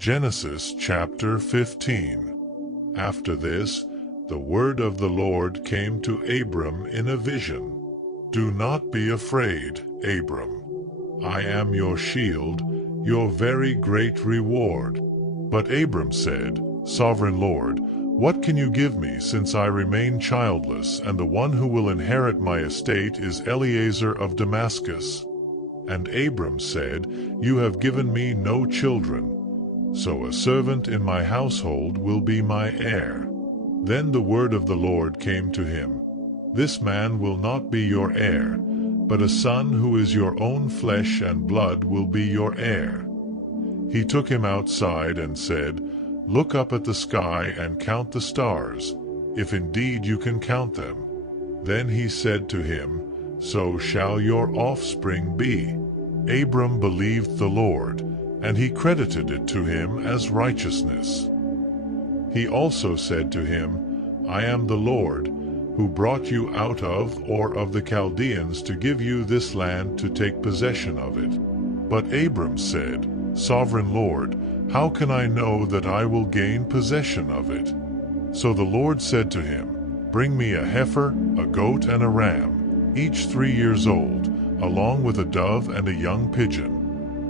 Genesis chapter 15. After this, the word of the Lord came to Abram in a vision. Do not be afraid, Abram. I am your shield, your very great reward. But Abram said, Sovereign Lord, what can you give me, since I remain childless, and the one who will inherit my estate is Eliezer of Damascus? And Abram said, You have given me no children, so a servant in my household will be my heir. Then the word of the Lord came to him, This man will not be your heir, but a son who is your own flesh and blood will be your heir. He took him outside and said, Look up at the sky and count the stars, if indeed you can count them. Then he said to him, So shall your offspring be. Abram believed the Lord, and he credited it to him as righteousness. He also said to him, I am the Lord, who brought you out of Ur of the Chaldeans to give you this land to take possession of it. But Abram said, Sovereign Lord, how can I know that I will gain possession of it? So the Lord said to him, Bring me a heifer, a goat, and a ram, each 3 years old, along with a dove and a young pigeon.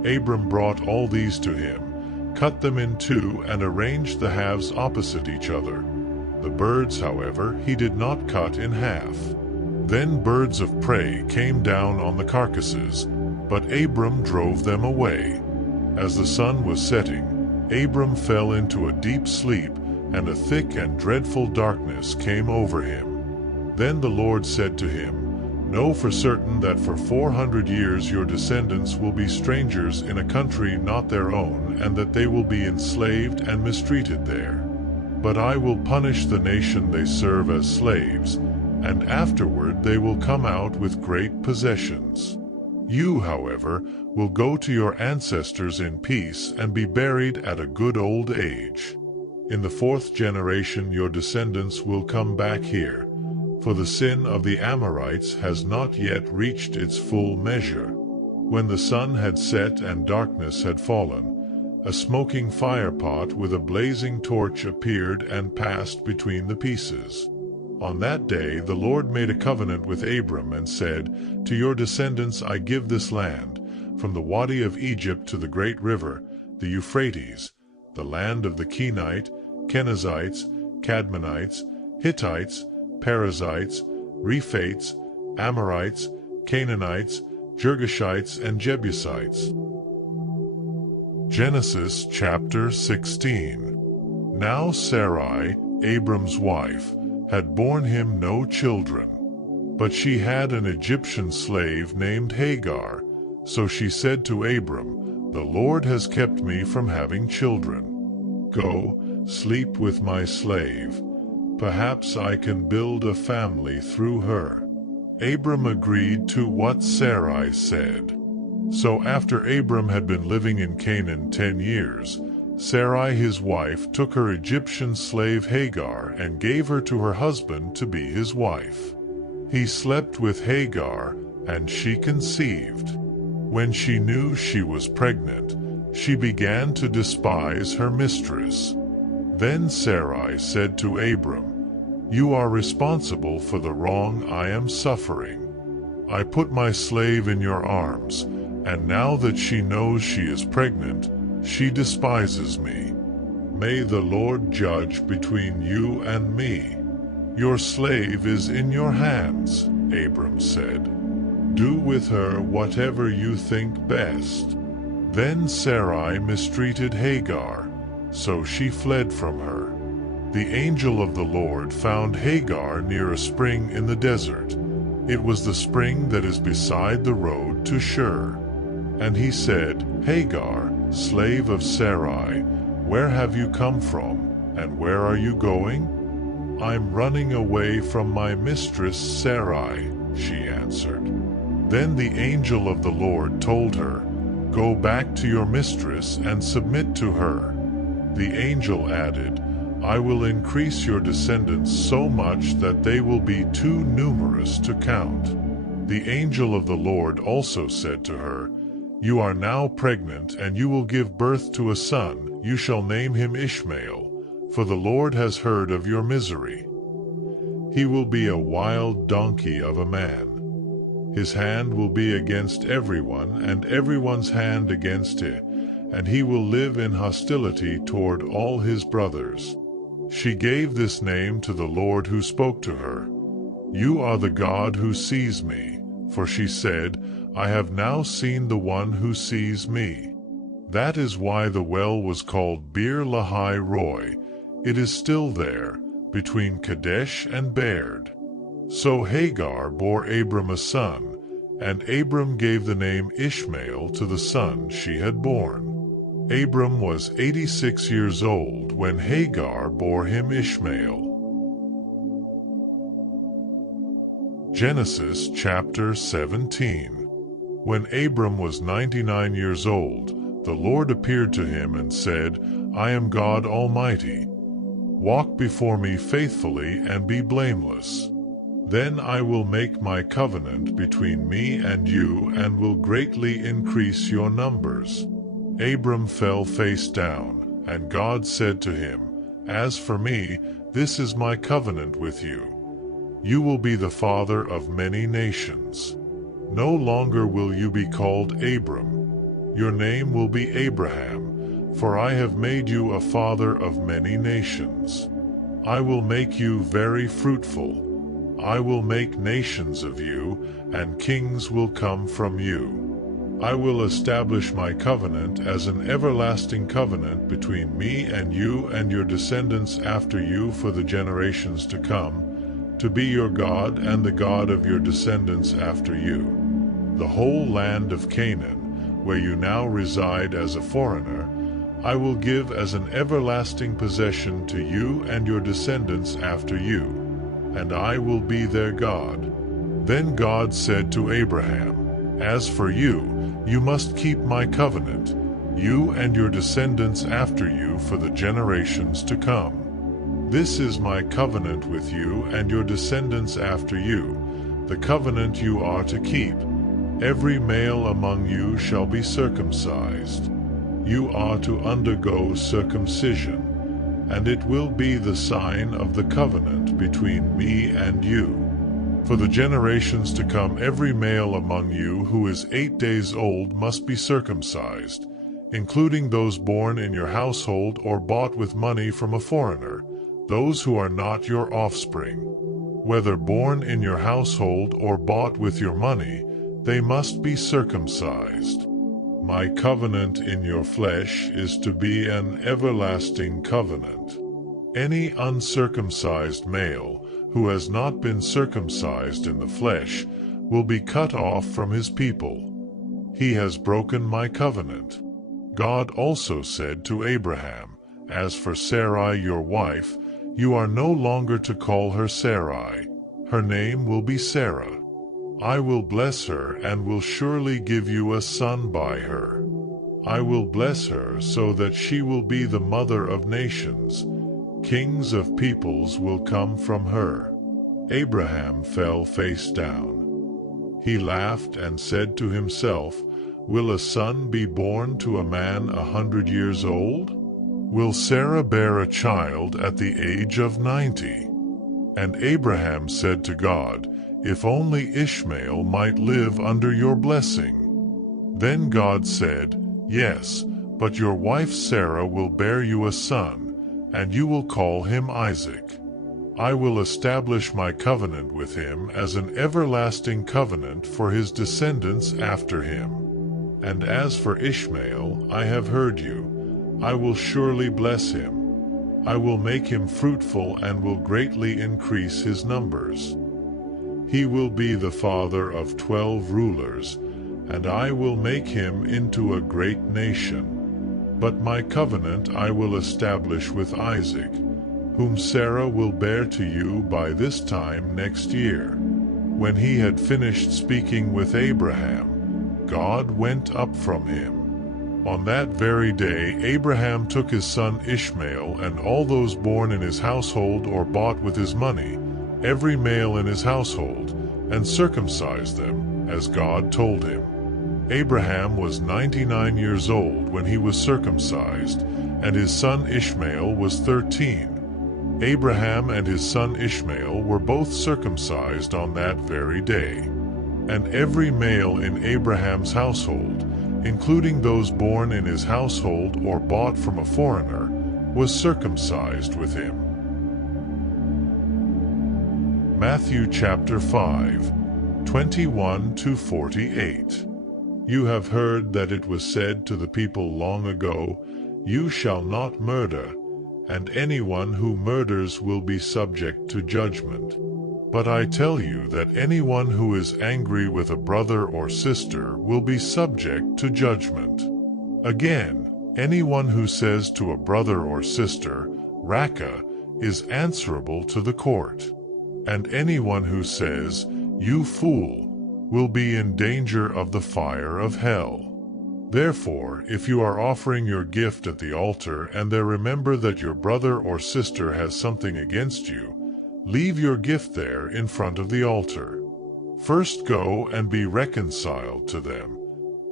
Abram brought all these to him, cut them in two, and arranged the halves opposite each other. The birds, however, he did not cut in half. Then birds of prey came down on the carcasses, but Abram drove them away. As the sun was setting, Abram fell into a deep sleep, and a thick and dreadful darkness came over him. Then the Lord said to him, Know for certain that for 400 years your descendants will be strangers in a country not their own, and that they will be enslaved and mistreated there. But I will punish the nation they serve as slaves, and afterward they will come out with great possessions. You, however, will go to your ancestors in peace and be buried at a good old age. In the 4th generation your descendants will come back here, for the sin of the Amorites has not yet reached its full measure. When the sun had set and darkness had fallen, a smoking firepot with a blazing torch appeared and passed between the pieces. On that day the Lord made a covenant with Abram and said, To your descendants I give this land, from the Wadi of Egypt to the great river, the Euphrates, the land of the Kenite, Kenizzites, Cadmonites, Hittites, Perizzites, Rephaites, Amorites, Canaanites, Girgashites, and Jebusites. Genesis chapter 16. Now Sarai, Abram's wife, had borne him no children, but she had an Egyptian slave named Hagar. So she said to Abram, The Lord has kept me from having children. Go, sleep with my slave. Perhaps I can build a family through her. Abram agreed to what Sarai said. So after Abram had been living in Canaan 10 years, Sarai his wife took her Egyptian slave Hagar and gave her to her husband to be his wife. He slept with Hagar, and she conceived. When she knew she was pregnant, she began to despise her mistress. Then Sarai said to Abram, You are responsible for the wrong I am suffering. I put my slave in your arms, and now that she knows she is pregnant, she despises me. May the Lord judge between you and me. Your slave is in your hands, Abram said. Do with her whatever you think best. Then Sarai mistreated Hagar, so she fled from her. The angel of the Lord found Hagar near a spring in the desert. It was the spring that is beside the road to Shur. And he said, Hagar, slave of Sarai, where have you come from, and where are you going? I'm running away from my mistress Sarai, she answered. Then the angel of the Lord told her, Go back to your mistress and submit to her. The angel added, I will increase your descendants so much that they will be too numerous to count. The angel of the Lord also said to her, You are now pregnant, and you will give birth to a son. You shall name him Ishmael, for the Lord has heard of your misery. He will be a wild donkey of a man. His hand will be against everyone, and everyone's hand against him, and he will live in hostility toward all his brothers. She gave this name to the Lord who spoke to her. You are the God who sees me. For she said, I have now seen the one who sees me. That is why the well was called Beer Lahai Roi. It is still there, between Kadesh and Bered. So Hagar bore Abram a son, and Abram gave the name Ishmael to the son she had born. Abram was 86 years old when Hagar bore him Ishmael. Genesis chapter 17. When Abram was 99 years old, the Lord appeared to him and said, I am God Almighty. Walk before me faithfully and be blameless. Then I will make my covenant between me and you and will greatly increase your numbers. Abram fell face down, and God said to him, As for me, this is my covenant with you. You will be the father of many nations. No longer will you be called Abram. Your name will be Abraham, for I have made you a father of many nations. I will make you very fruitful. I will make nations of you, and kings will come from you. I will establish my covenant as an everlasting covenant between me and you and your descendants after you for the generations to come, to be your God and the God of your descendants after you. The whole land of Canaan, where you now reside as a foreigner, I will give as an everlasting possession to you and your descendants after you, and I will be their God. Then God said to Abraham, As for you, you must keep my covenant, you and your descendants after you for the generations to come. This is my covenant with you and your descendants after you, the covenant you are to keep. Every male among you shall be circumcised. You are to undergo circumcision, and it will be the sign of the covenant between me and you. For the generations to come, every male among you who is 8 days old must be circumcised, including those born in your household or bought with money from a foreigner, those who are not your offspring. Whether born in your household or bought with your money, they must be circumcised. My covenant in your flesh is to be an everlasting covenant. Any uncircumcised male who has not been circumcised in the flesh will be cut off from his people. He has broken my covenant. God also said to Abraham, As for Sarai your wife, you are no longer to call her Sarai. Her name will be Sarah. I will bless her and will surely give you a son by her. I will bless her so that she will be the mother of nations. Kings of peoples will come from her. Abraham fell face down. He laughed and said to himself, Will a son be born to a man 100 years old? Will Sarah bear a child at the age of 90? And Abraham said to God, If only Ishmael might live under your blessing. Then God said, Yes, but your wife Sarah will bear you a son, and you will call him Isaac. I will establish my covenant with him as an everlasting covenant for his descendants after him. And as for Ishmael, I have heard you. I will surely bless him. I will make him fruitful and will greatly increase his numbers. He will be the father of 12 rulers, and I will make him into a great nation. But my covenant I will establish with Isaac, whom Sarah will bear to you by this time next year. When he had finished speaking with Abraham, God went up from him. On that very day Abraham took his son Ishmael and all those born in his household or bought with his money, every male in his household, and circumcised them, as God told him. Abraham was 99 years old when he was circumcised, and his son Ishmael was 13. Abraham and his son Ishmael were both circumcised on that very day. And every male in Abraham's household, including those born in his household or bought from a foreigner, was circumcised with him. Matthew chapter 5, 21-48. You have heard that it was said to the people long ago, "You shall not murder, and anyone who murders will be subject to judgment." But I tell you that anyone who is angry with a brother or sister will be subject to judgment. Again, anyone who says to a brother or sister, "Raca," is answerable to the court. And anyone who says, "You fool," will be in danger of the fire of hell. Therefore, if you are offering your gift at the altar and there remember that your brother or sister has something against you, leave your gift there in front of the altar. First go and be reconciled to them.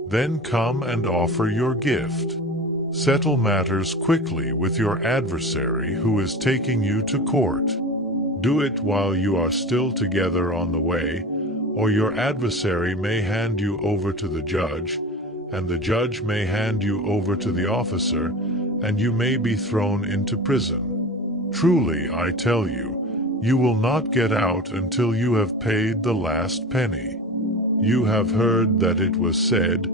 Then come and offer your gift. Settle matters quickly with your adversary who is taking you to court. Do it while you are still together on the way, or your adversary may hand you over to the judge, and the judge may hand you over to the officer, and you may be thrown into prison. Truly, I tell you, you will not get out until you have paid the last penny. You have heard that it was said,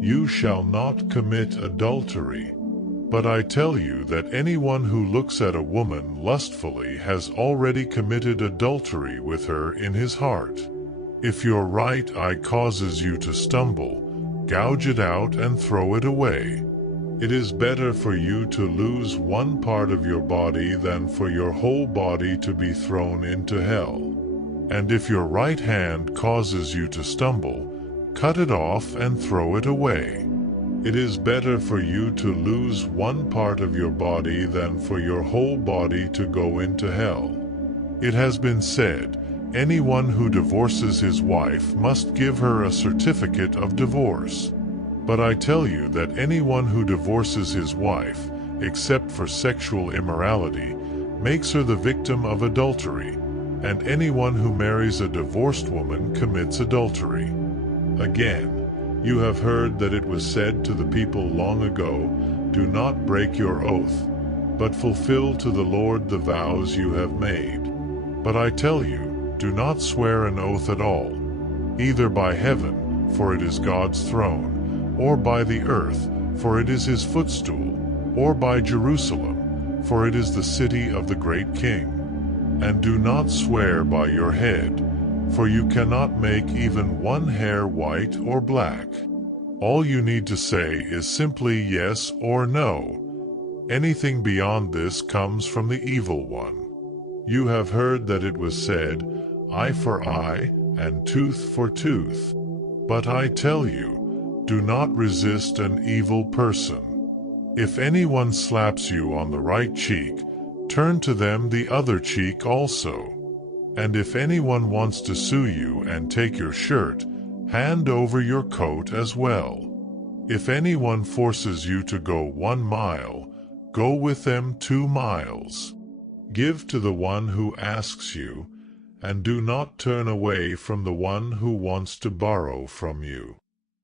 "You shall not commit adultery." But I tell you that anyone who looks at a woman lustfully has already committed adultery with her in his heart. If your right eye causes you to stumble, gouge it out and throw it away. It is better for you to lose one part of your body than for your whole body to be thrown into hell. And if your right hand causes you to stumble, cut it off and throw it away. It is better for you to lose one part of your body than for your whole body to go into hell. It has been said, "Anyone who divorces his wife must give her a certificate of divorce." But I tell you that anyone who divorces his wife, except for sexual immorality, makes her the victim of adultery, and anyone who marries a divorced woman commits adultery. Again, you have heard that it was said to the people long ago, "Do not break your oath, but fulfill to the Lord the vows you have made." But I tell you, do not swear an oath at all, either by heaven, for it is God's throne, or by the earth, for it is his footstool, or by Jerusalem, for it is the city of the great King. And do not swear by your head, for you cannot make even one hair white or black. All you need to say is simply yes or no. Anything beyond this comes from the evil one. You have heard that it was said, "Eye for eye, and tooth for tooth." But I tell you, do not resist an evil person. If anyone slaps you on the right cheek, turn to them the other cheek also. And if anyone wants to sue you and take your shirt, hand over your coat as well. If anyone forces you to go 1 mile, go with them 2 miles. Give to the one who asks you, and do not turn away from the one who wants to borrow from you.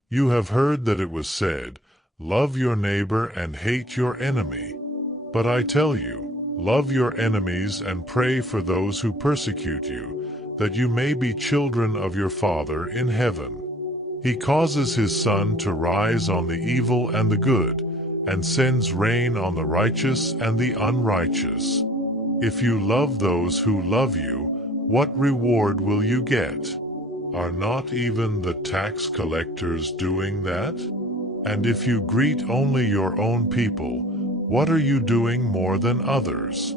You have heard that it was said, "Love your neighbor and hate your enemy." But I tell you, love your enemies and pray for those who persecute you, that you may be children of your Father in heaven. He causes his sun to rise on the evil and the good, and sends rain on the righteous and the unrighteous. If you love those who love you, what reward will you get? Are not even the tax collectors doing that? And if you greet only your own people, what are you doing more than others?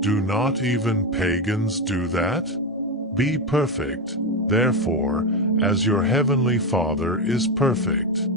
Do not even pagans do that? Be perfect, therefore, as your heavenly Father is perfect.